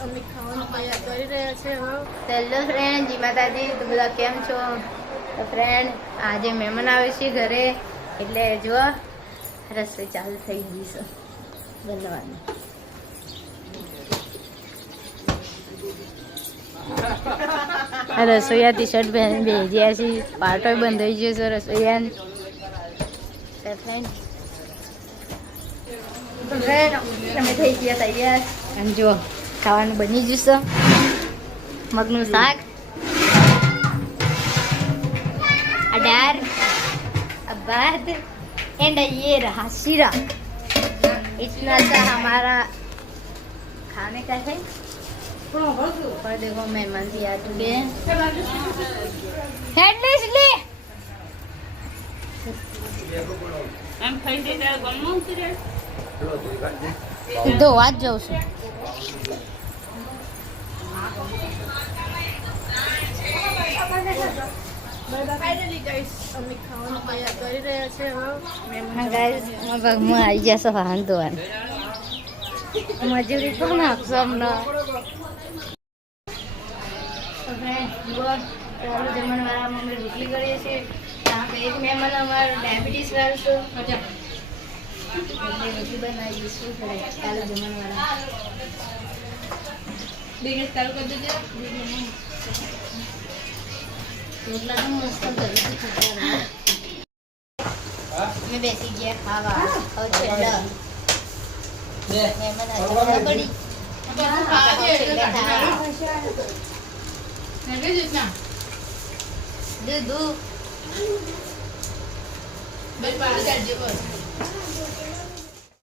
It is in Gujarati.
અમે ખાવાનું તૈયાર કરી રહ્યા છે હવે. હેલો ફ્રેન્ડ, જી માતાજી. તો બધા કેમ છો? તો ફ્રેન્ડ, આજે મહેમાન આવે છે ઘરે, એટલે જો રસોઈ ચાલુ થઈ ગઈ છે બનવાની. રસોઈયા ટી શર્ટ પહેરીને બેસી ગયા છે. પાર્ટો બંધ થઈ ગયો છે રસોઈયા. અમે થઈ ગયા તૈયાર અને જો ખાવાનું બની જશે. મગનું શાક, दाल, भात एंड ये रहा शीरा. इतना सा हमारा खाने का है. और देखो मेहमान भी आ चुके हैं. दो आज जाओ છું. ફાઇનલી ગાઈસ અમે ખાવાનું તૈયાર કરી રહ્યા છે હવે. હા ગાઈસ, હું આવી જશે વાંધો મજૂરી કોણ આપશો અમને? જમણવાળા મમ્મી રોટલી કરીએ છીએ. એક મહેમાન અમારે ડાયાબિટીસ વાળું છે, એટલે રોટલી બનાવી દઈશું. ચાલો જમણવાળા ચાલુ કરી દેજો. રોટલા તો મસ્ત મેં બેસી ગયા ખાવા.